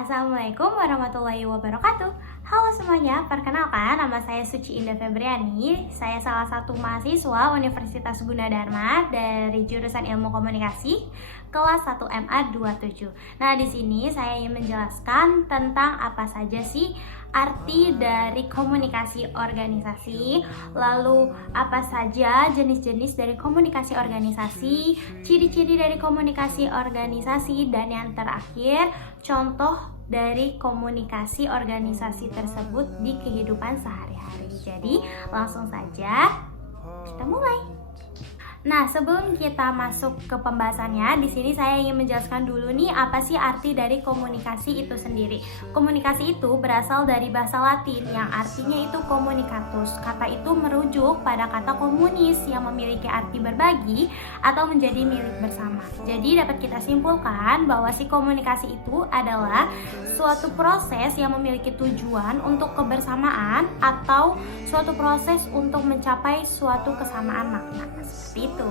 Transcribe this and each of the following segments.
Assalamualaikum warahmatullahi wabarakatuh. Halo semuanya, perkenalkan nama saya Suci Indah Febriani. Saya salah satu mahasiswa Universitas Gunadarma dari jurusan Ilmu Komunikasi kelas 1 MA 27. Nah, di sini saya ingin menjelaskan tentang apa saja sih arti dari komunikasi organisasi, lalu apa saja jenis-jenis dari komunikasi organisasi, ciri-ciri dari komunikasi organisasi, dan yang terakhir contoh dari komunikasi organisasi tersebut di kehidupan sehari-hari. Jadi langsung saja kita mulai. Nah, sebelum kita masuk ke pembahasannya, di sini saya ingin menjelaskan dulu nih apa sih arti dari komunikasi itu sendiri. Komunikasi itu berasal dari bahasa Latin yang artinya itu communicatus. Kata itu merujuk pada kata komunis yang memiliki arti berbagi atau menjadi milik bersama. Jadi dapat kita simpulkan bahwa si komunikasi itu adalah suatu proses yang memiliki tujuan untuk kebersamaan atau suatu proses untuk mencapai suatu kesamaan makna. Seperti itu.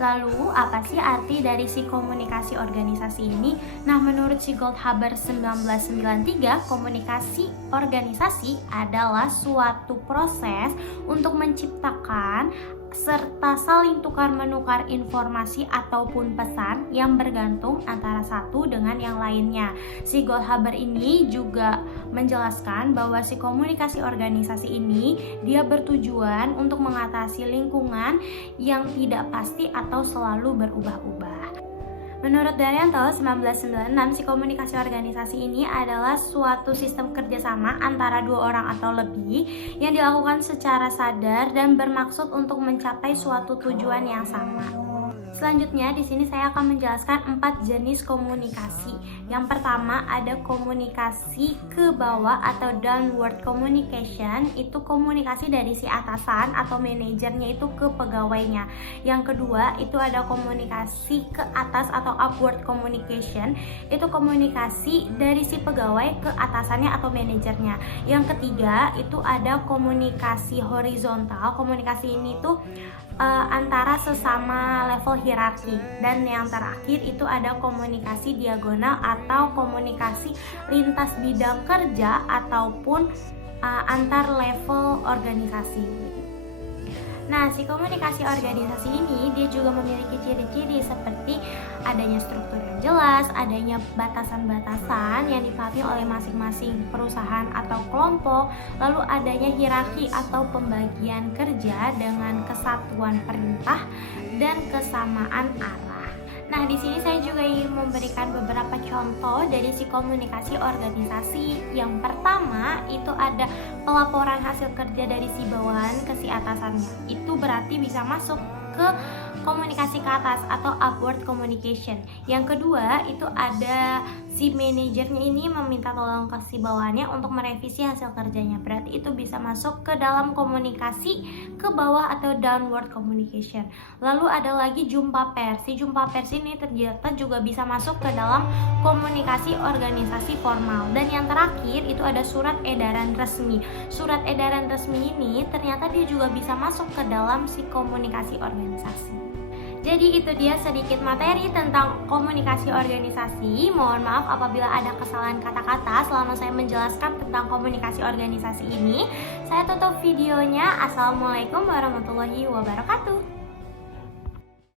Lalu, apa sih arti dari si komunikasi organisasi ini? Nah, menurut si Goldhaber 1993, komunikasi organisasi adalah suatu proses untuk menciptakan serta saling tukar-menukar informasi ataupun pesan yang bergantung antara satu dengan yang lainnya. Si Goldhaber ini juga menjelaskan bahwa si komunikasi organisasi ini dia bertujuan untuk mengatasi lingkungan yang tidak pasti atau selalu berubah-ubah. Menurut Daryanto 1996, si komunikasi organisasi ini adalah suatu sistem kerjasama antara dua orang atau lebih yang dilakukan secara sadar dan bermaksud untuk mencapai suatu tujuan yang sama. Selanjutnya di sini saya akan menjelaskan 4 jenis komunikasi. Yang pertama ada komunikasi ke bawah atau downward communication, itu komunikasi dari si atasan atau manajernya itu ke pegawainya. Yang kedua itu ada komunikasi ke atas atau upward communication, itu komunikasi dari si pegawai ke atasannya atau manajernya. Yang ketiga itu ada komunikasi horizontal, komunikasi ini tuh antara sesama level hierarki. Dan yang terakhir itu ada komunikasi diagonal atau komunikasi lintas bidang kerja ataupun antar level organisasi. Nah, si komunikasi organisasi ini dia juga memiliki ciri-ciri seperti adanya struktur yang jelas, adanya batasan-batasan yang dipahami oleh masing-masing perusahaan atau kelompok, lalu adanya hierarki atau pembagian kerja dengan kesatuan perintah dan kesamaan arah. Nah, di sini saya juga ingin memberikan beberapa contoh dari si komunikasi organisasi. Yang pertama, itu ada pelaporan hasil kerja dari si bawahan ke si atasannya. Itu berarti bisa masuk ke komunikasi ke atas atau upward communication. Yang kedua, itu ada si manajernya ini meminta tolong ke si bawahannya untuk merevisi hasil kerjanya. Berarti itu bisa masuk ke dalam komunikasi ke bawah atau downward communication. Lalu ada lagi jumpa pers. Si jumpa pers ini ternyata juga bisa masuk ke dalam komunikasi organisasi formal. Dan yang terakhir itu ada surat edaran resmi. Surat edaran resmi ini ternyata dia juga bisa masuk ke dalam si komunikasi organisasi. Jadi itu dia sedikit materi tentang komunikasi organisasi. Mohon maaf apabila ada kesalahan kata-kata selama saya menjelaskan tentang komunikasi organisasi ini. Saya tutup videonya. Assalamualaikum warahmatullahi wabarakatuh.